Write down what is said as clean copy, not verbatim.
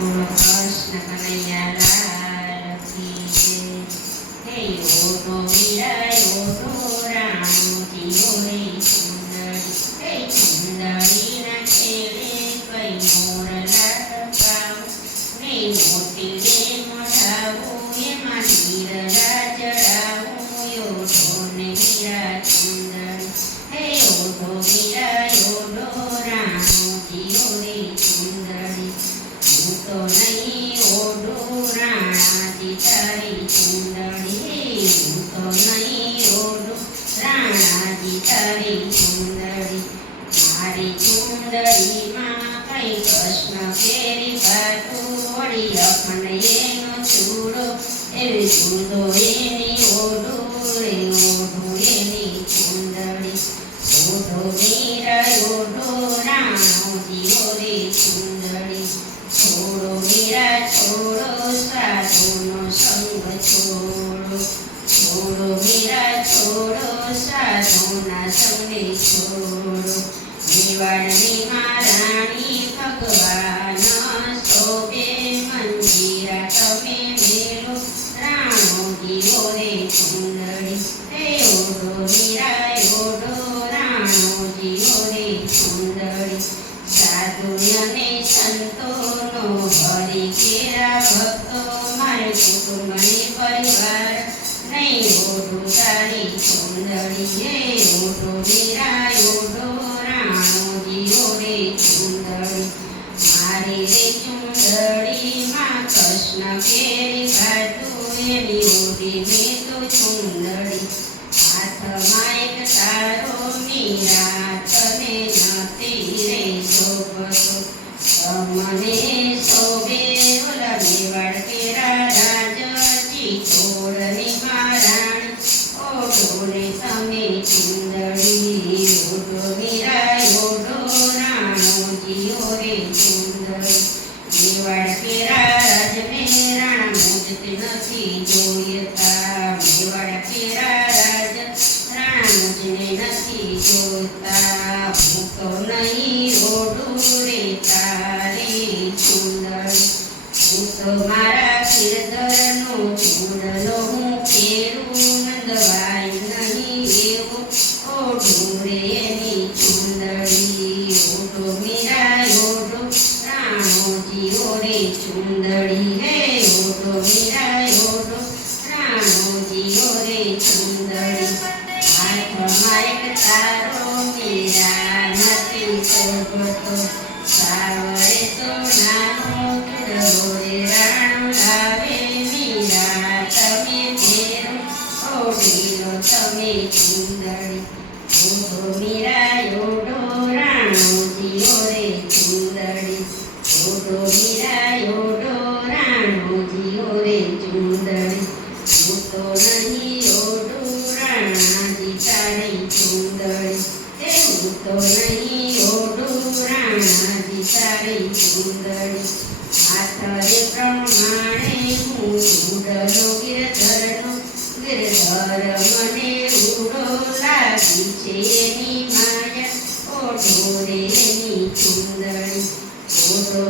બોલો કૃષ્ણ કનૈયા લાલ કી જય. હે ઓટો વીરા ઓટો રાણો જીઓ રે સુંદરી. હે સુંદરીના છેડે કઈ મોરલા પાવ ને મોટી રે મોઢાવું એમાં હીરા ચડાવું ઓટો ને વીરા સુંદરી. હે ઓટો વીરા ઓટો રાણો જીઓ રે સુંદરી. હું તો નહીં ઓઢું રાણાજી તારી સુંદરી. હું તો નહીં ઓઢું રાણાજી તારી સુંદરી. મારી સુંદરીમાં કઈ કૃષ્ણ કેરી પાતું વળી અખંડ એનો ચૂડો એવી ચૂડો એની ઓઢું રે ઓઢું એની સુંદરી. ઓઢો મીરા ઓઢો રાણો જીઓ રે સુંદરી. છોડો મીરા છોડો સાધુનો સંગ છોડો. છોડો મીરા છોડો સાધુના સંગે છોડો. મેવાડની મહારાણી ભગવાન શોભે મંજીરા તમે મેલો રાણો જીઓ રે સુંદરી. હે ઓઢો મીરા ઓઢો રાણો જીઓ રે સુંદરી. સાધુ અને સંતોનો હરિ કેરા ભક્તો મારે કુટુંબની પરિવાર નહીં ઓઢું તારી સુંદરી. હે ઓઢો મીરા ઓઢો રાણો જીઓ રે સુંદરી. મારી રે ચુંદડીમાં કૃષ્ણ કેરી ખાતું એની ઓઢી મેં તો ચુંદડી. હાથમાં એક તારો મીરા તને નથી રે શોભતો. તમને શોભે ઓલા મેવાડ કેરા રાજજી છોડની મહારાણી ઓઢો રે તમે ચુંદડી. ઓઢો મીરા ઓઢો રાણો જીઓ રે સુંદરી. મેવાડ કેરા રાજને રાણા મુજતે નથી જોઈતા. મેવાડ કેરા રાજ રાણા મુજને નથી જોતા. હું તો નહીં ઓઢું રે તારી સુંદરી. હું તો મારા ખીરધરનો ચૂડલો હું પહેરું નંદવાય નહીં એવો ઓઢું રે એની સુંદરી. ઓઢો મીરા ઓઢો રાણો જીઓ રે સુંદરી. હે ઓઢો મીરા ઓઢો રાણો જીઓ રે સુંદરી. હાથમાં એક તારો મીરા નથી શોભતો. સાવરે સોનાનો કીડો રે રાણો લાવે મીરા તમે ફેરો ઓઢી લો તમે સુંદરી. ઓઢો મીરા ઓઢો રાણો જીઓ રે સુંદરી. ઓઢો મીરા ઓઢો રાણો જીઓ રે સુંદરી. હું તો નહીં ઓઢું રાણાજી તારી સુંદરી. હે હું તો નહીં ઓઢું રાણાજી તારી સુંદરી. હાથ રે પ્રમાણે હું ચૂડલો ગિરધરનો ગિરધર મને રૂડો લાગી છે એની માયા ઓઢો રે એની સુંદરી. ઓઢો